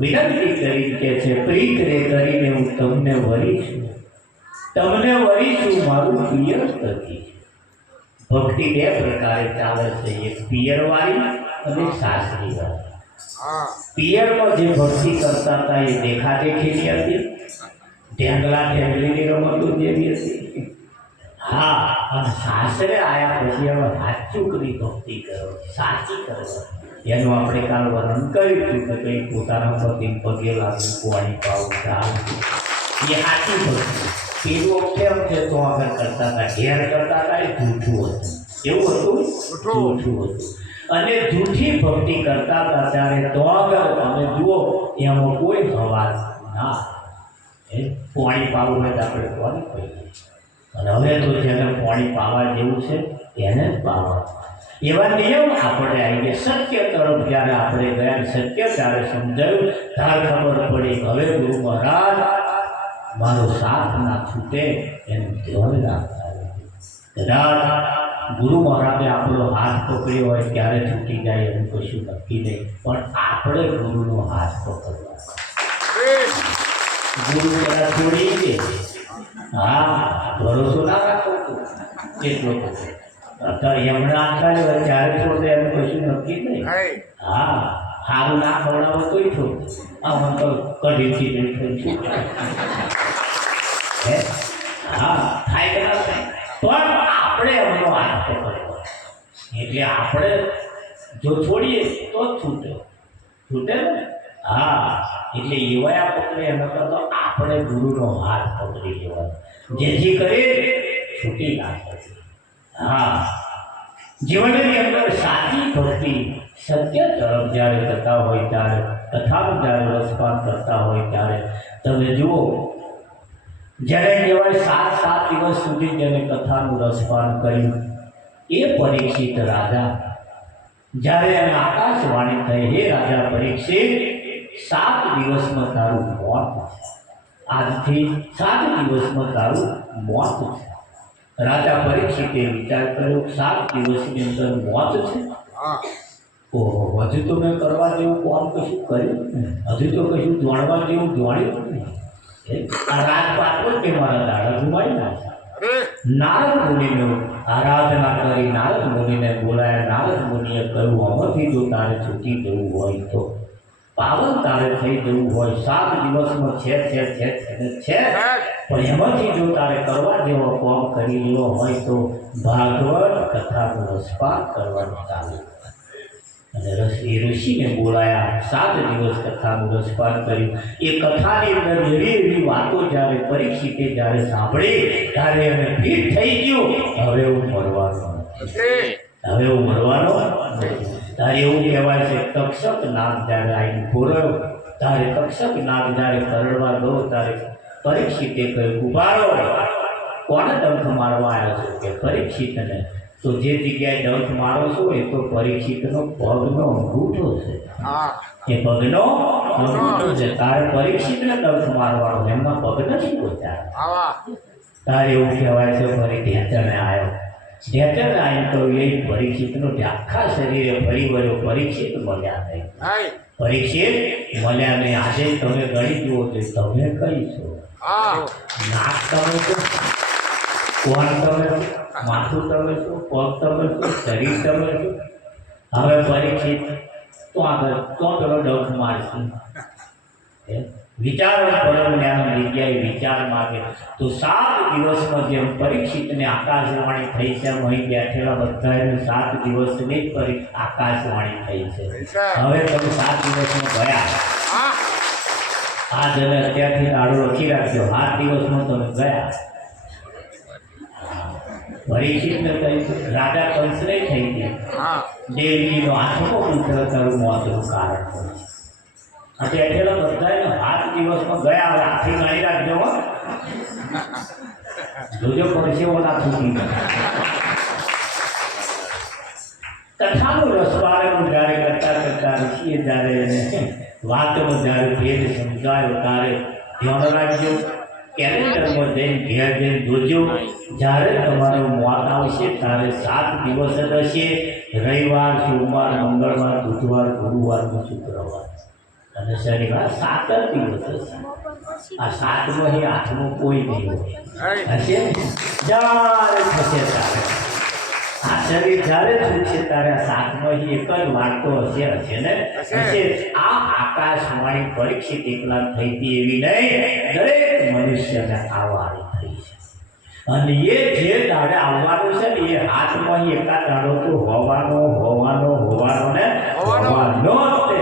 વિનંતી કરી કે છે પ્રીત રે કરીને હું તમને વરીશું મારું પિયર થકી. ભક્તિ બે પ્રકારે ચાલે છે, એક પિયર વાળી અને શાસ્ત્રી વાળી. પિયરમાં જે ભક્તિ કરતા હતા એ દેખાદેખીની હતી, ઢેંગલા ઢેંગલીની રમતો જેવી હતી. હા, અને શાસ્ત્રે આયા પછી હવે સાચું કરી ભક્તિ કરો, સાચી કરો. એનું આપણે કાલ વર્ણન કર્યું હતું કે કંઈ પોતાના પતિ પગે લાગવું, કુવાની પાવું, ચાલ એ સાચી ભક્તિ. પેલું કેમ છે તો આગળ કરતા હતા, ઘેર કરતા હતા, એ જૂઠું હતું. એવું હતું, જૂઠું હતું. અને જૂઠી ભક્તિ કરતા હતા ત્યારે તો આગળ તમે જુઓ એમાં કોઈ હવા ના. પાણી પાવું હોય તો આપણે પાણી પીએ, અને હવે તો જેને પાણી પાવા જેવું છે એને જ પાવા. એવા નિયમ આપણે આવી ગયા. સત્ય તરફ જ્યારે આપણે ગયા, સત્ય ત્યારે સમજાયું, ત્યારે ખબર પડી હવે ગુરુ મહારાજ મારો સાથ ના છૂટે એનું ધ્યાન રાખતા. કદાચ ગુરુ મહારાજે આપણો હાથ પકડ્યો હોય ત્યારે છૂટી જાય એનું કશું નક્કી નહીં, પણ આપણે ગુરુનો હાથ પકડવા. ગુરુ કદાચ છોડી દે, હા, ભરોસો ના રાખો એટલો અત્યારે એમણે આખા ત્યારે છોડે એનું કશું નક્કી નહીં. હા, સારું ના ખવડાવો તોય છોડ, આમાં તો કઢીથી નહીં થઈ. હા, થાય કે ના થાય, પણ આપણે એમનો હાથ પકડવો. એટલે આપણે જો છોડીએ તો જ છૂટે, છૂટે ને. હા, એટલે એવાયા પકડે એના કરતા આપણે ગુરુનો હાથ પકડી લેવાનો, જેથી કરી છૂટી ના શકે. હા, જીવનની અંદર સાચી ભક્તિ સત્ય તરફ જ્યારે કરતા હોય ત્યારે, કથાનું જ્યારે રસપાન કરતા હોય ત્યારે તમે જુઓ, જ્યારે કહેવાય 7 દિવસ સુધી જેને કથાનું રસપાન કર્યું એ પરીક્ષિત રાજા, જ્યારે એને આકાશવાણી થઈ, હે રાજા પરીક્ષિત, 7 દિવસમાં તારું મોત છે. આજથી 7 દિવસમાં તારું મોત છે. રાજા પરીક્ષિતે વિચાર કર્યો, 7 દિવસની અંદર મોત છે. ઓહો, હજુ તો મેં કરવા જેવું કોણ કશું કર્યું, હજુ તો કશું જાણવા જેવું જાણ્યું નહીં. આ રાજપાટ કે મારા દાડા ગુમાવી નાખ્યા. નારદ મુનિનો આરાધના કરી નારદ મુનિને બોલાયા. નારદ મુનિએ કહ્યું, આમાંથી જો તારે છૂટી જવું હોય તો, પાવન તારે થઈ જવું હોય, 7 દિવસમાં છે પણ એમાંથી જો તારે કરવા જેવો કોમ કરી લેવો હોય તો ભાગવત કથાનું રસપાન કરવાનું ચાલુ. અને એ ઋષિને બોલાયા, 7 દિવસ કથાનું રસપાન કર્યું. એ કથાની અંદર એવી એવી વાતો જ્યારે પરીક્ષિતે જ્યારે સાંભળી ત્યારે એને ફીટ થઈ ગયું, હવે હું મરવાનો નથી. હવે હું મરવાનો નથી. તારે એવું કહેવાય છે, તક્ષક નાગ જ્યારે આવીને બોલાયો, તારે તક્ષક નાગ જ્યારે કરડવા દો ત્યારે પરીક્ષિતે કહ્યું, ઉભા રહો, કોને ડંખ મારવા આવ્યો છો? કે પરીક્ષિતને. તો જે જગ્યાએ ડંખ મારો છો એ તો પરીક્ષિતનો પગનો અંગૂઠો છે. એ પગનો અંગૂઠો છે. તારે પરીક્ષિતને ડંખ મારવાનો, એમના પગ નથી પહોંચ્યા. તારે એવું કહેવાય છે, ફરી ઢેચણે આવ્યો. ઢેચણે આવીને તો એ પરીક્ષિતનો આખા શરીરે ફરી વળ્યો. પરીક્ષિત મળ્યા નહીં. પરીક્ષિત મળ્યા નહીં. આજે તમે ગણી જુઓ છો, તમે કઈ છો? નાક તમે છો, કોણ તમે છો, માથું તમે છો, પગ તમે છો, શરીર તમે છો. હવે પરીક્ષિત તો આગળ તો પેલો ડંખ મારશે. વિચારો પરમ જ્ઞાન જગ્યાએ વિચાર માગે તો 7 દિવસમાં જેમ પરીક્ષિતને આકાશવાણી થઈ છે, અહીં બેઠેલા બધાને 7 દિવસની જ આકાશવાણી થઈ છે. હવે તમે 7 દિવસમાં ગયા, આ જને અત્યારથી આડો લખી રાખજો, 7 દિવસમાં તમે ગયા. પરીક્ષિતને કહ્યું, રાજા કંસને થઈ ગયા, દેવજીનો આઠમો પુત્ર તારું મોતનું કારણ થયું. આજે એટલેલા બધાને 7 દિવસમાં ગયા. હવે આથી ગણી રાખજો, જોજો પરસેવો ના છૂટી. કથાનું રસવાળાનું જ્યારે કરતા કરતા ઋષિએ જ્યારે વાતનો જ્યારે ભેદ સમજાયો ત્યારે ધ્યાન રાખજો. કેલેન્ડરમાં જઈને ઘેર જઈને જોજો, જ્યારે તમારું મોત આવશે ત્યારે 7 દિવસ જ હશે. રવિવાર, સોમવાર, મંગળવાર, બુધવાર, ગુરુવાર, શુક્રવાર અને શનિવાર 7 જ દિવસ હશે. આ 7મો એ 8મો કોઈ નહીં હોય. હશે જ્યારે થશે ત્યારે આ શરીર જ્યારે છૂટશે ત્યારે આ 7મો એક જ વાર્તો હશે ને હશે. આ આકાશવાણી પરીક્ષિત એકલા થઈ હતી એવી નહીં, દરેક મનુષ્યને આવવાની થઈ છે. અને એ જે દાડે આવવાનું છે ને એ હાથમાં એકાદ દાડો તો હોવાનો ને હોવાનો જ.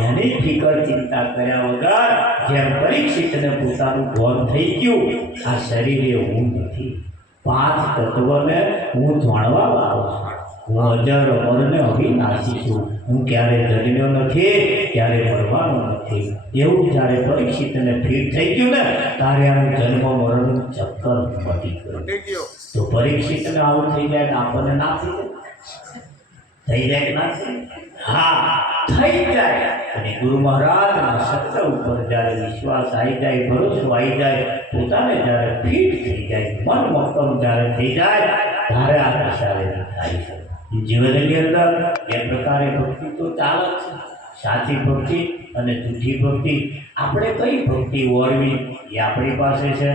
એની ફિકર ચિંતા કર્યા વગર જેમ પરીક્ષિતને પોતાનું ભાન થઈ ગયું, આ શરીરે હું નથી, 5 તત્વને હું જાણવા આવું છું. હું અજર અમર ને અવિનાશી છું. હું ક્યારે જન્મ્યો નથી, ક્યારે મરવાનો નથી. એવું જ્યારે પરીક્ષિતને ફીટ થઈ ગયું ને ત્યારે આનું જન્મ મરણનું ચક્કર મટી ગયું. તો પરીક્ષિતને આવું થઈ જાય ને આપણને ના થઈ જાય? કે ના થઈ? હા, થઈ જાય. અને ગુરુ મહારાજના સત્ય ઉપર જ્યારે વિશ્વાસ આવી જાય, ભરોસો આવી જાય, પોતાને જ્યારે ફીટ થઈ જાય, મન મક્કમ જ્યારે થઈ જાય ત્યારે આ દશા થાય છે. જીવનની અંદર એ પ્રકારે ભક્તિ તો ચાલે જ છે, સાચી ભક્તિ અને જૂઠી ભક્તિ. આપણે કઈ ભક્તિ ઓળવી એ આપણી પાસે છે.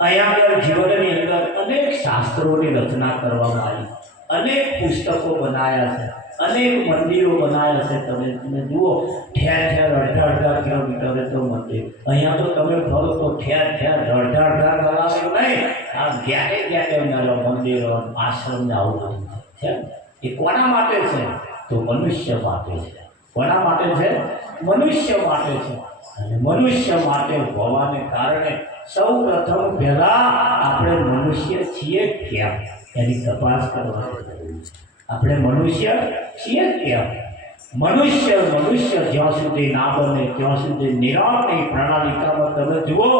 અહીંયા આગળ જીવનની અંદર અનેક શાસ્ત્રોની રચના કરવામાં આવી, અનેક પુસ્તકો બનાવ્યા છે, અનેક મંદિરો બનાવ્યા છે. તમે જુઓ, ઠેર ઠેર અડધા કિલોમીટરે તો મંદિર. અહીંયા તો તમે ફરો તો ઠેર ઠેર અડધા કલાકે નહીં, આ ઘેટે મંદિરો, આશ્રમ આવું છે. એ કોના માટે છે? તો મનુષ્ય માટે છે. કોના માટે છે? મનુષ્ય માટે છે. અને મનુષ્ય માટે હોવાને કારણે સૌ પ્રથમ પહેલા આપણે મનુષ્ય છીએ કેમ એની તપાસ કરવાની જરૂર છે. આપણે મનુષ્ય છીએ કેમ? મનુષ્ય જ્યાં સુધી ના બને ત્યાં સુધી નિરાળની પ્રણાલિકામાં તમે જુઓ,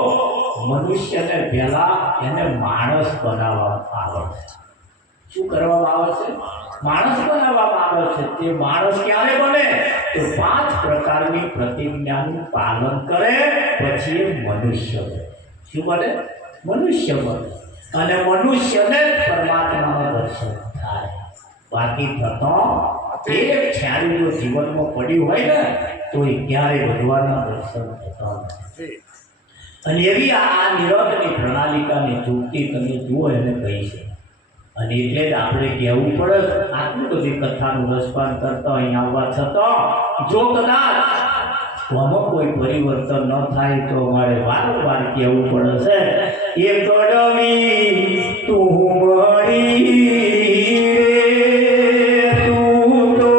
મનુષ્યને પહેલા એને માણસ બનાવવામાં આવે છે. શું કરવામાં આવે છે? માણસ બનાવવામાં આવે છે. તે માણસ ક્યારે બને? તો 5 પ્રકારની પ્રતિજ્ઞાનું પાલન કરે પછી એ મનુષ્ય બને. શું બને? મનુષ્ય બને. અને મનુષ્યને પરમાત્માના દર્શન થાય. બાકી થતો એક છાડું જીવનમાં પડ્યું હોય ને તો એ ક્યારેય ભગવાનના દર્શન થતા નથી. અને એવી આ નિરંતરની પ્રણાલિકાની ચૂકતી તમે જુઓ એને કહી છે. અને એટલે જ આપણે કહેવું પડે, આટલી બધી કથાનું રસપાન કરતા અહીં આવવા છતાં જો કદાચ આમાં કોઈ પરિવર્તન ન થાય તો અમારે વારંવાર કહેવું પડે છે, એ કડવી તું મળી તું તો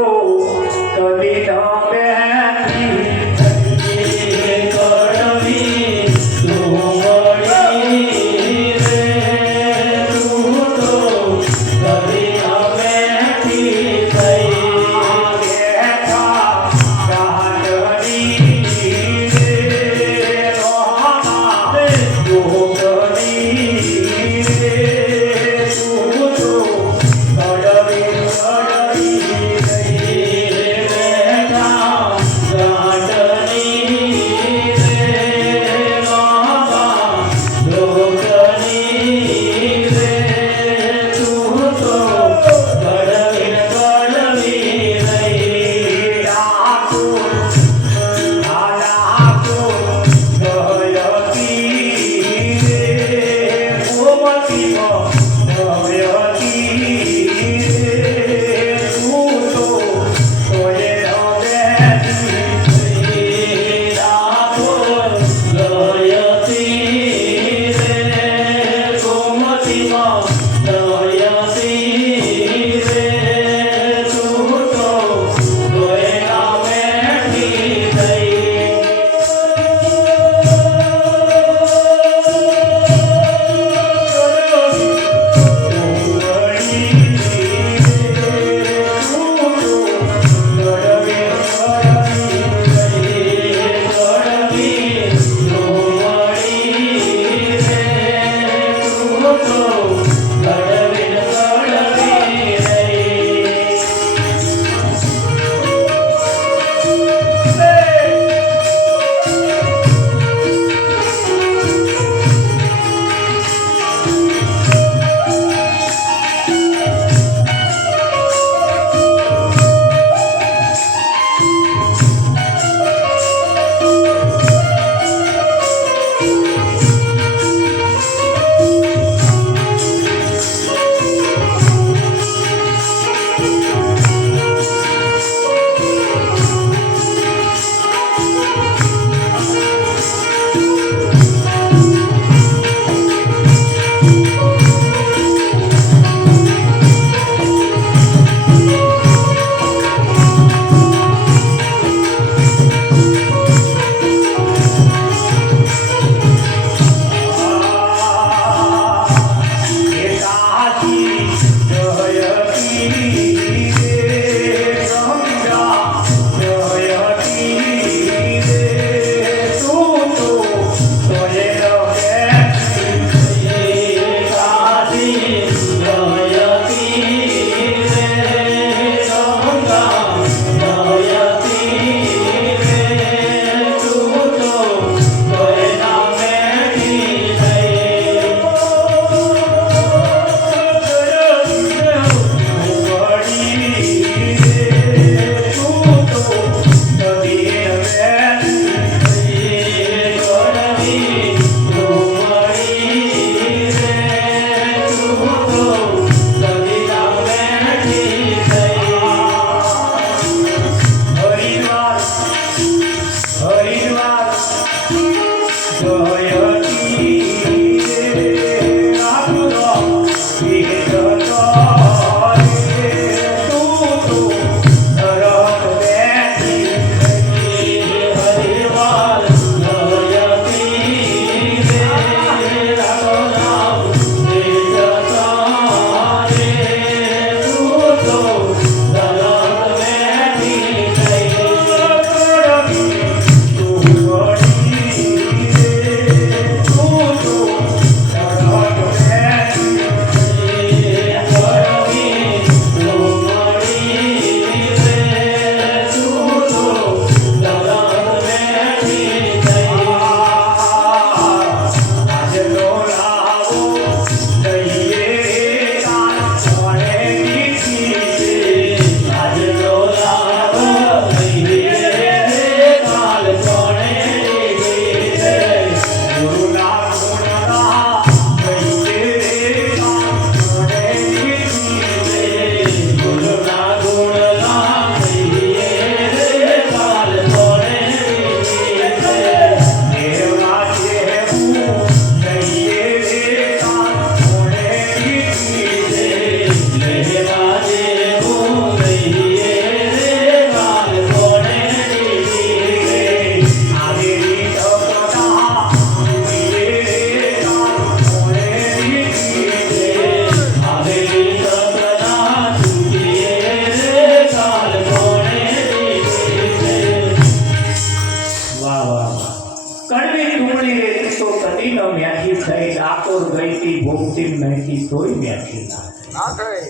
તોય મેથી ના થઈ. ના થઈ.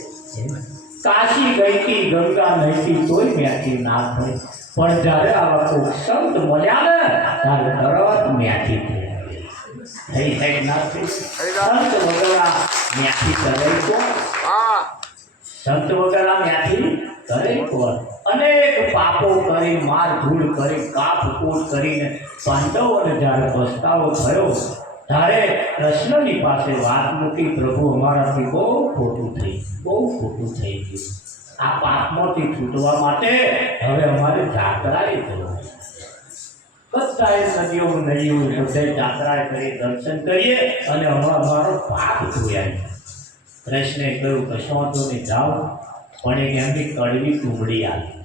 કાશી ગઈતી ગંગા નહીતી તોય મેથી ના થઈ. પણ જ્યારે આવા કોઈ સંત મળ્યા ને ત્યારે તરત મેથી થઈ થઈ ના થઈ. સંત વગર આ મેથી કરે કોણ? સંત વગર આ મેથી કરે કોણ? અનેક પાપો કરી, માર ધૂળ કરી, કાપકૂટ કરીને પાંડવોને જ્યારે પસ્તાવો થયો ત્યારે કૃષ્ણની પાસે વાત મૂકી, પ્રભુ અમારાથી બહુ ખોટું થઈ ગયું. આ પાપમાંથી છૂટવા માટે હવે અમારે જાત્રાએ જવું. બધાએ નદીઓ નદીઓ બધે જાત્રાએ કરી દર્શન કરીએ અને અમારો પાપ ધોયા. કૃષ્ણે કહ્યું કશો વાંધો નહીં, જાઓ, પણ એક એમની કડવી કુંબળી આવી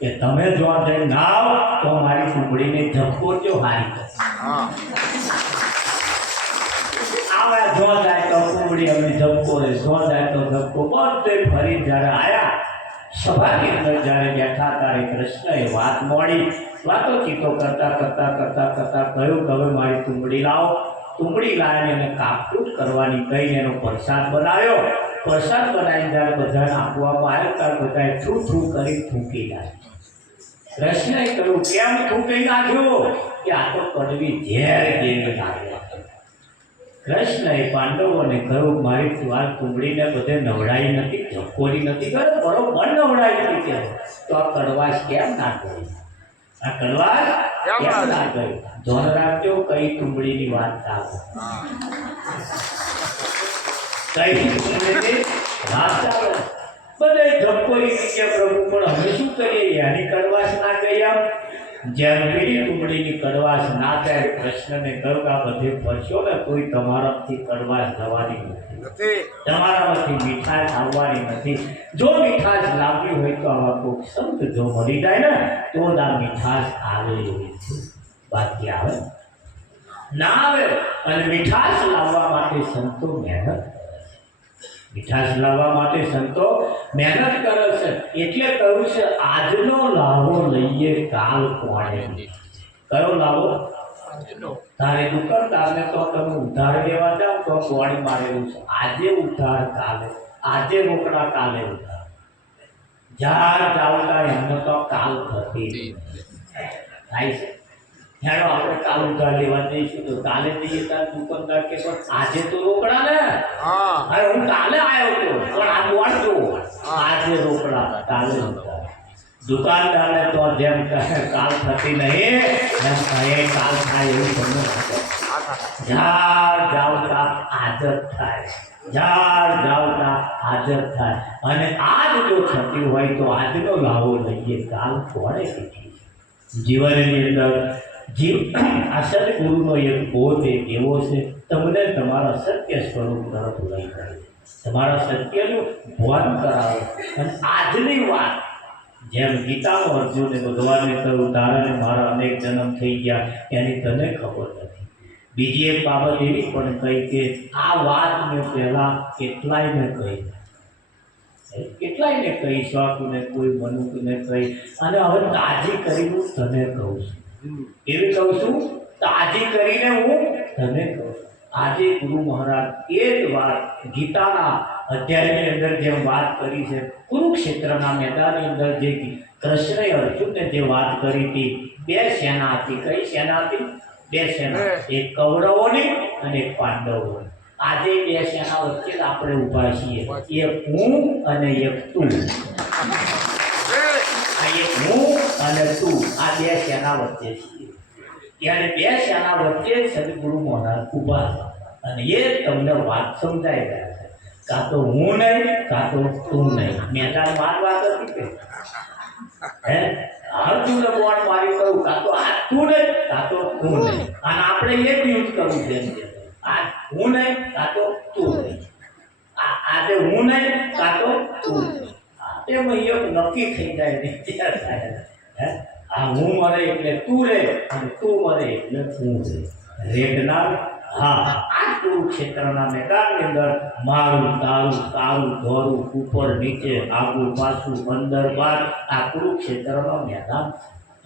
કે તમે જો જઈને ના આવો તો મારી કુંબળીને ઝપકો જો હારી આવે. જો જાય તો કુંબળી અમને ઝપકો રે, જો જાય તો ઝપકો. બધે ફરી જ્યારે આવ્યા સભાની અંદર જ્યારે બેઠા ત્યારે કૃષ્ણએ વાત મોડી વાતોચીતો કરતા કહ્યું કે હવે મારી કુંબળી લાવો. કુંબળી લાવીને એને કાપકૂટ કરવાની કહીને એનો પ્રસાદ બનાવ્યો. પ્રસાદ બનાવીને જ્યારે બધાને આપવામાં આવ્યો ત્યારે બધાએ થૂ થૂ કરી થૂંકી નાખ્યું. કૃષ્ણએ કહ્યું કેમ થૂંકી નાખ્યું? કે આ તો કડવી ઝેર જેવી લાગે. કૃષ્ણએ પાંડવોને કહ્યું મારી આ કુંબળીને બધે નવડાઈ નથી, ઝપકોરી નથી કરે, બરોબર નવડાઈ નથી કે તો આ કડવાશ કેમ ના કરી? આ કડવાશ કેમ ના કરી? ધ્યાન રાખજો કઈ કુંબળીની વાત ચાલે, કઈ કુંબળીની વાત ચાલે. બધે ઝપકોરી નીચે પ્રભુ, પણ અમે શું કરીએ? એની કડવાશ ના ગયા. જ્યારે પેલી કુંબળીની કડવાશ ના થાય કૃષ્ણને કહ્યું કે આ બધે ફરશો ને કોઈ તમારાથી કડવાશ જવાની નથી, તમારામાંથી મીઠાશ આવવાની નથી. જો મીઠાશ લાવવી હોય તો આવા કોઈ સંત જો મળી જાય ને તો આ મીઠાશ આવે એવી છે, બાકી આવે ના આવે. અને મીઠાશ લાવવા માટે સંતો મહેનત કરે છે. મીઠાશ લાવવા માટે સંતો મહેનત કરે છે. એટલે કહ્યું છે આજનો લાવો લઈએ કાલ કોણે. કયો લાવો? તારે દુકાનદારને તો તમે ઉધાર લેવા જાઓ તો ગોળી મારેલું છે. આજે ઉધાર કાલે, આજે રોકડા કાલે ઉધાર. જાર જાવતા એમને તો કાલ થતી થાય છે. હેડો આપણે કાલ ઉધાર લેવા જઈશું તો કાલે જઈએ તાર દુકાનદાર કે પણ આજે તો રોકડા ને. અરે હું કાલે આવ્યો હતો પણ આ વાંચો આજે રોકડા કાલે ઉધાર. દુકાનદારને તો જેમ કાલ થતી નહીં એમ કહે કાલ થાય એવું તમને જાર જાવતા હાજર થાય, જાર જાવતા હાજર થાય. અને આજ જો થતી હોય તો આજનો લાવો લઈએ કાલ કોણે કીધી. જીવનની અંદર આ સદગુરુનો એક બોધ એક એવો છે તમને તમારા સત્ય સ્વરૂપ તરફ લઈ જાય, તમારા સત્યનું ભાન કરાવે. અને આજની વાત જેમ ગીતામાં અર્જુને ભગવાનને કહ્યું તારાને મારા અનેક જન્મ થઈ ગયા એની તને ખબર નથી. બીજી એક બાબત એવી પણ કહી કે આ વાત મેં પહેલાં કેટલાયને કહી, સ્વાકુને કોઈ મનુકને કહી, અને હવે તાજી કરીને તને કહું છું. એવી કહું છું તાજી કરીને હું તને કહું છું. આજે ગુરુ મહારાજ એ જ વાત ગીતાના અધ્યાયની અંદર જેમ વાત કરી છે, કુરુક્ષેત્રના મેદાનની અંદર જે કૃષ્ણએ અર્જુનને જે વાત કરી હતી, બે સેના હતી. કઈ સેના હતી? બે સેના, એક કૌરવોની અને એક પાંડવોની. આજે બે સેના વચ્ચે આપણે ઊભા છીએ, એક હું અને એક તું. એક હું અને તું, આ બે સેના વચ્ચે છીએ. ત્યારે બે સેના વચ્ચે સદગુરુ મહારાજ ઊભા અને એ તમને વાત સમજાઈ રહ્યા છે. કાં તો હું નહીં કાં તો તું નહીં. મેદાન વાત હતી કે હે અર્જુને બોર્ડ મારી કહ્યું કાં તો આ તું નહીં કાં તો તું નહીં. અને આપણે એ જ યુઝ કરવું છે, આ હું નહીં કાં તો તું નહીં. આજે હું નહીં કાં તો તું નહીં. એમાં એક નક્કી થઈ જાય ને ત્યારે થાય હે આ હું મરે એટલે તું રે અને તું મરે એટલે હું રે. રેડનાર હા આ કુરુક્ષેત્રના મેદાનની અંદર મારું તારું તારું ધોરું ઉપર નીચે આગું પાછું અંદર બહાર આ કુરુક્ષેત્રનો મેદાન.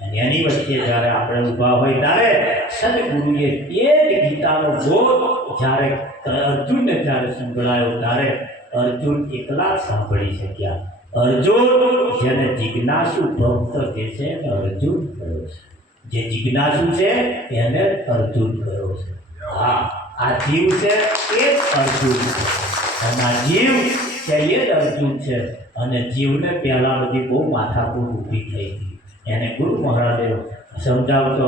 અને એની વચ્ચે જ્યારે આપણે ઊભા હોય ત્યારે સદગુરુએ એ જ ગીતાનો બોધ જ્યારે અર્જુનને જ્યારે સંભળાયો ત્યારે અર્જુન એકલા જ સાંભળી શક્યા. અર્જુન જેને જિજ્ઞાસુ ભક્ત કહે છે એને અર્જુન કહ્યો છે. જે જિજ્ઞાસુ છે એને અર્જુન કહ્યો છે. હા, આ જીવ છે એ જ અર્જુન છે અને આ જીવ છે એ જ અર્જુન છે. અને જીવને પહેલા બધી બહુ માથાકૂટ ઊભી થઈ હતી. એને ગુરુ મહારાજે સમજાવતો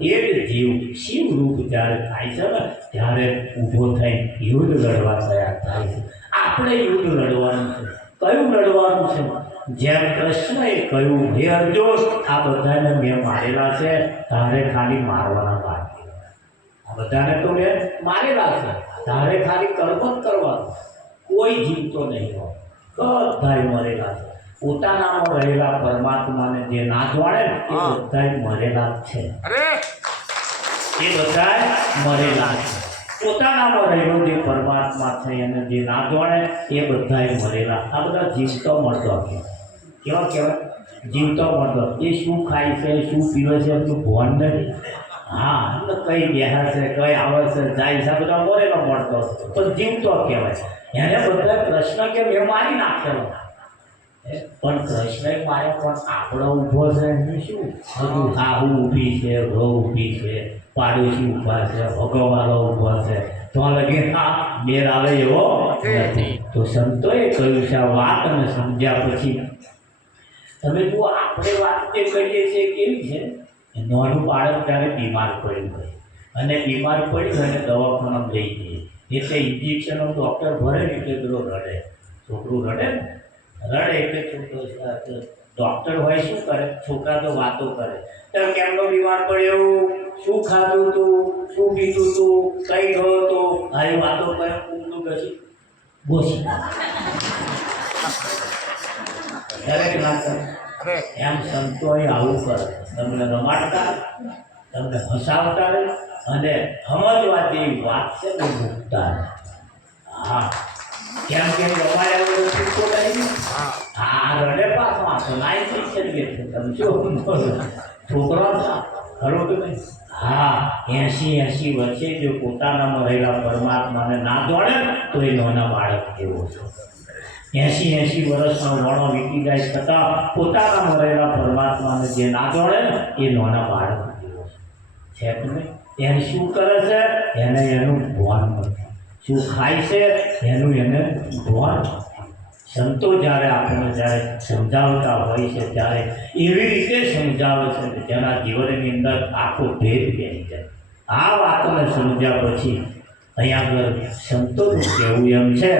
એ જ જીવ શિવ રૂપ જ્યારે થાય છે ને ત્યારે ઊભો થઈ યુદ્ધ લડવા તૈયાર થાય છે. આપણે યુદ્ધ લડવાનું છે. કયું લડવાનું છે? જેમ કૃષ્ણએ કહ્યું, હે અર્જુન, આ બધાને મેં મારેલા છે, તારે ખાલી મારવાના બાકી. આ બધાને તો મેં મારેલા છે, તારે ખાલી કર્મ જ કરવાનું. કોઈ જીવતો નહીં હોય, બધાય મરેલા છે. પોતાનામાં રહેલા પરમાત્માને જે ના જોડે ને એ બધાય મરેલા જ છે. એ બધાય મરેલા છે. પોતાનામાં રહેલો જે પરમાત્મા છે એને જે ના જોડે એ બધાય મરેલા. આ બધા જીવતો મળતો કેવા કહેવાય? જીવતો મળતો. એ શું ખાય છે, શું પીવે છે એનું ભાન નથી. હા, કઈ બેહા છે, કઈ આવે છે, જાય છે, બધા મરેલો મળતો પણ જીવતો કહેવાય. એને બધા કૃષ્ણ કે મેં મારી નાખેલો, પણ કૃષ્ણ મારે પણ આપણો ઊભો છે એનું શું? હજુ સાહુ ઊભી છે, ઘઉ ઊભી છે, પાડોશી ઊભા છે, ભગવાનો ઊભા છે, તો લગી હા મેર આવે એવો નથી. તો સંતોએ કહ્યું છે આ વાત અને સમજ્યા પછી તમે જુઓ, આપણે વાત જે કરીએ છીએ કેવી છે? નાનું બાળક ત્યારે બીમાર પડ્યું હોય અને બીમાર પડ્યું અને દવાખાનામાં લઈ જઈએ એટલે ઇન્જેક્શનો ડૉક્ટર ભરે ને એટલે પેલો રડે. છોકરું રડે ને, રડે એટલે છોકરો ડૉક્ટર હોય શું કરે? છોકરા તો વાતો કરે. તો કેમનો બીમાર પડ્યો, શું ખાધું તું, શું પીધું તું, કઈ ગયો તો, આવી વાતો કરે. ઊંઘનું કશું ગોસી દરેક ના કરે. એમ સંતોએ આવું કરે, તમને રમાડતા, તમને હસાવતા રહે અને સમજવા જેવી વાત છે ને મૂકતા. હા, કેમ કે રમાડ્યા છૂટકો કરી. હા, રડે પાછો આસો નાઈ થઈ છે કે તમે શું છોકરો ખરો કે નહીં? હા, 80 વર્ષે જો પોતાનામાં રહેલા પરમાત્માને ના દોડે તો એ નાના બાળક જેવો છે. 80 વર્ષનો રોણો વીતી જાય છતાં પોતાનામાં રહેલા પરમાત્માને જે ના જોડે ને એ નાના બાળક જેવો છે કે નહીં? એને શું કરે છે એને એનું ભાન નથી. શું ખાય છે એનું એને ભાન નથી. સંતો જ્યારે આપણને જ્યારે સમજાવતા હોય છે ત્યારે એવી રીતે સમજાવે છે કે જેના જીવનની અંદર આખો ભેદ બેસી જાય. આ વાતને સમજ્યા પછી અહીંયા આગળ સંતોનું કહેવું એમ છે,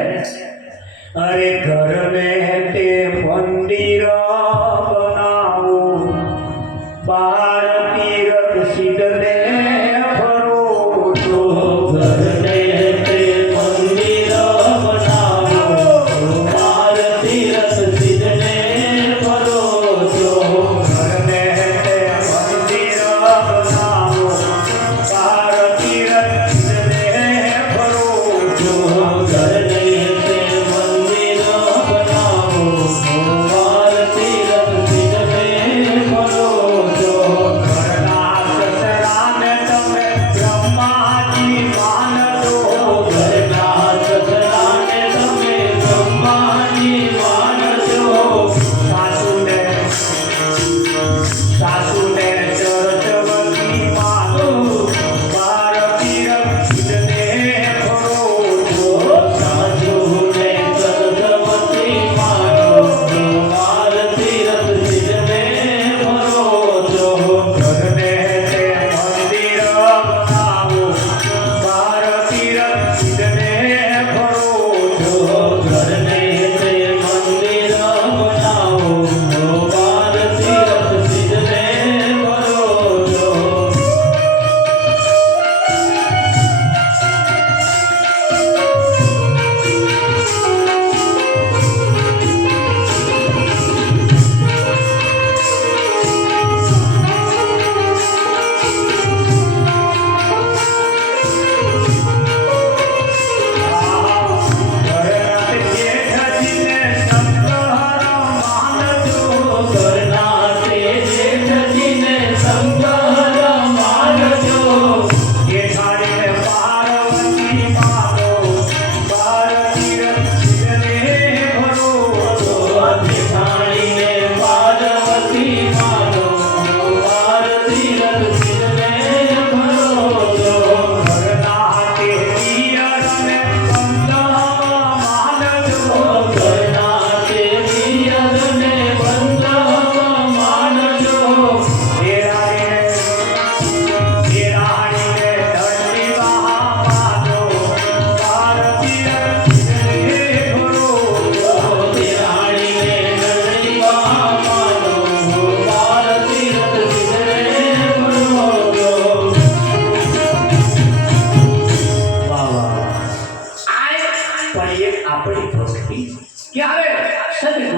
અરે ઘર મેં તે મંદિર બનાવો, બાર તીરથ સિદ્ધને ફરો છો. ઘર મેં તે મંદિર બનાવો, બાર તીરથ સિદ્ધને ફરો છો. ઘર મેં તે મંદિર બનાવો, બાર તીરથ સિદ્ધને ફરો છો. ઘર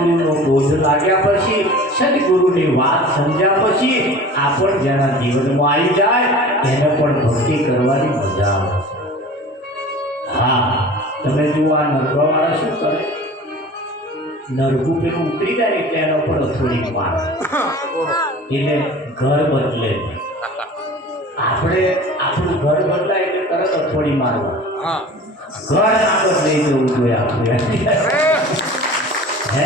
સદગુરુનો બોધ લાગ્યા પછી સદગુરુની વાત સમજ્યા પછી આપણ જેના જીવનમાં આવી જાય એને પણ ભક્તિ કરવાની મજા આવે હા તમે જુઓ આ નરગાવાળા શું કરે નરગું પેલું ઉતરી જાય એટલે એનો પર થોડીક વાર એટલે ઘર બદલે આપણે આપણું ઘર બદલાય એટલે તરત અથોડી મારવા ઘર આગળ લઈ જવું જોઈએ આપણે હે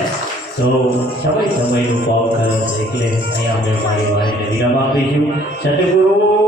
તો સમયનું ભાવ ખરો એટલે અહીંયા અમે મારી વારીને વિરામ આપીશું સતગુરુ